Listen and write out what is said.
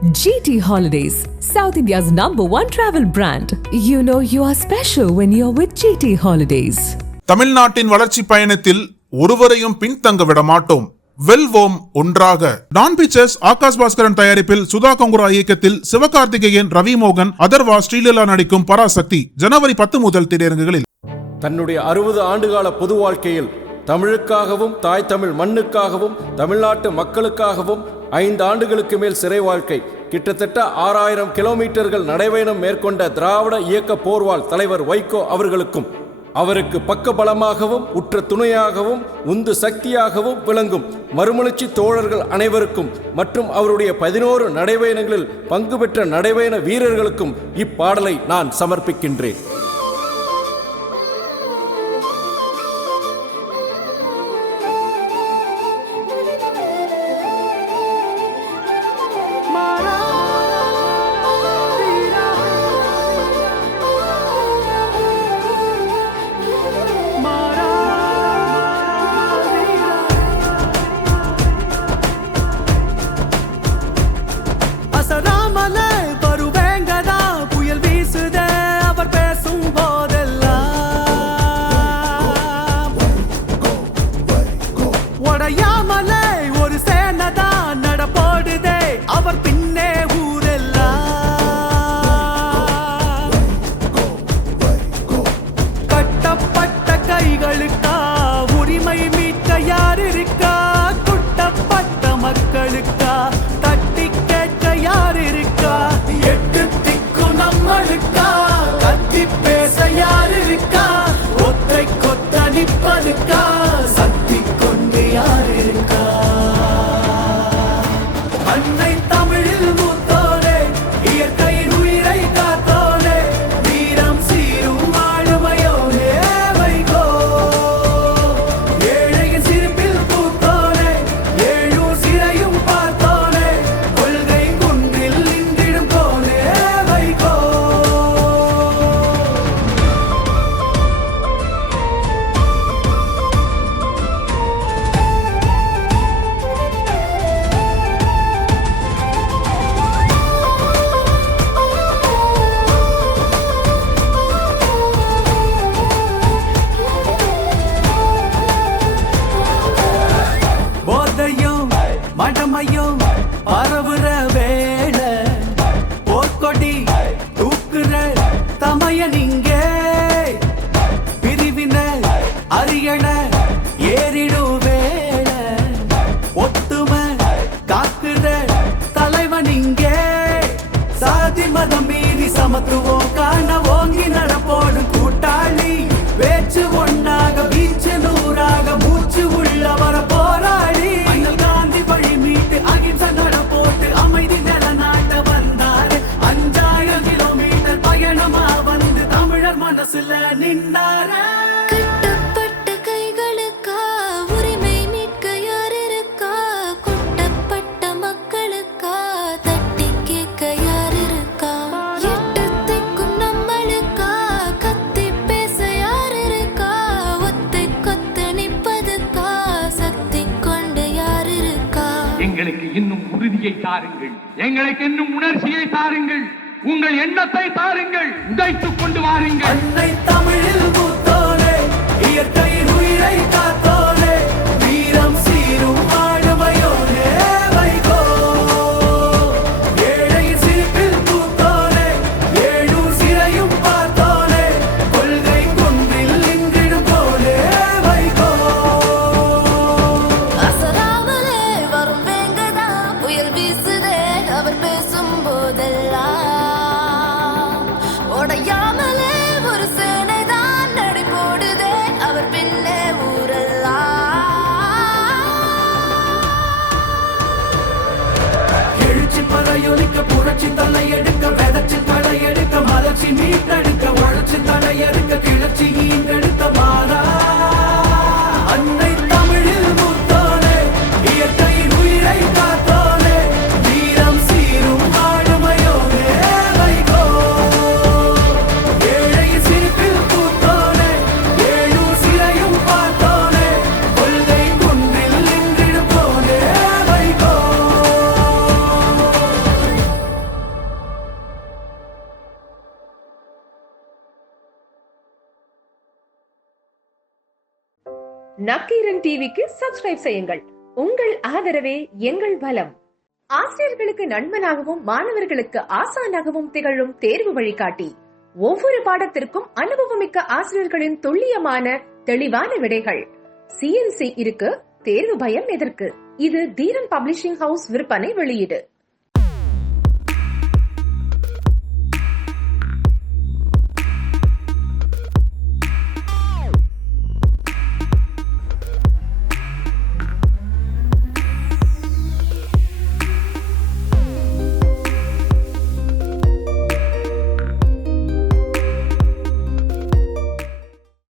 GT Holidays, South India's #1 travel brand. You know you are special when you're with GT Holidays. தமிழ்நாட்டின் வளர்ச்சி பயணத்தில் ஒருவரையும் பின்தங்க விட மாட்டோம். வெல்வோம் ஒன்றாக. டான் பிக்சர்ஸ் ஆகாஷ் பாஸ்கரன் தயாரிப்பில் சுதா கங்குரா இயக்கத்தில் சிவகார்த்திகேயன், ரவி மோகன், அதர்வா, ஸ்ரீலீலா நடிக்கும் பராசக்தி ஜனவரி 10 முதல் திரையரங்குகளில். தன்னுடைய 60 ஆண்டுகால பொது வாழ்க்கையில் தமிழுக்காகவும் தாய் தமிழ் மண்ணுக்காகவும் தமிழ்நாட்டு மக்களுக்காகவும் 5 ஆண்டுகளுக்கு மேல் சிறை வாழ்க்கை, கிட்டத்தட்ட 6000 கிலோமீட்டர்கள் நடைபயணம் மேற்கொண்ட திராவிட இயக்க போர்வாள் தலைவர் வைகோ அவர்களுக்கும் அவருக்கு பக்க பலமாகவும் உற்ற துணையாகவும் உந்து சக்தியாகவும் விளங்கும் மறுமலர்ச்சி தோழர்கள் அனைவருக்கும் மற்றும் அவருடைய 11 நடைபயணங்களில் பங்கு பெற்ற நடைபயண வீரர்களுக்கும் இப்பாடலை நான் சமர்ப்பிக்கின்றேன். எங்களுக்கு இன்னும் உறுதியை தாருங்கள், எங்களுக்கு இன்னும் உணர்ச்சியை தாருங்கள், உங்கள் எண்ணத்தை தாருங்கள், உடைத்துக் கொண்டு வாருங்கள். அன்னை தமிழில் மூத்தோனே, இயற்கையின் உயிரை காத்தோனே, வீரம் சீரும் ஆளுமையோனே வைகோ. ஏழையின் சிரிப்பில் பூத்தோனே, ஏழூர் சிறையும் பார்த்தோனே, கொள்கை குன்றில் நின்றிடும் போலே வைகோ. அசராமலே வரும் வேங்கதா புயல் வீசுதே அவர் பேசும் போதெல்லாம், உடையாமலே ஒரு சேனைதான் நடை போடுதே அவர் பின்னே ஊரெல்லாம். எழுச்சி பறையொலிக்க புரட்சி தலை எடுக்க வெதச்சி களை எடுக்க மலர்ச்சி மீட்டெடுக்க உழைச்சி தலை எடுக்க கிளர்ச்சி ஈன்றெடுத்த மாறா அன்னை தமிழில் மூத்தோனே, இயற்கையின் உயிரை காத்தோனே, வீரம் சீரும் ஆளுமையோனே வைகோ. ஏழையின் சிரிப்பில் பூத்தோனே, ஏழூர் சிறையும் பார்த்தோனே, கொள்கை குன்றில் நின்றிடும் போலே வைகோ. நக்கீரன் டிவிக்கு சப்ஸ்கிரைப் செய்யுங்கள். உங்கள் ஆதரவே எங்கள் பலம். ஆசிரியர்களுக்கு நண்பனாகவும் மாணவர்களுக்கு ஆசானாகவும் திகழும் தேர்வு வழிகாட்டி. ஒவ்வொரு பாடத்திற்கும் அனுபவமிக்க ஆசிரியர்களின் துல்லியமான தெளிவான விடைகள். CNC இருக்கு, தேர்வு பயம் எதற்கு? இது தீரன் பப்ளிஷிங் ஹவுஸ் விற்பனை வெளியீடு.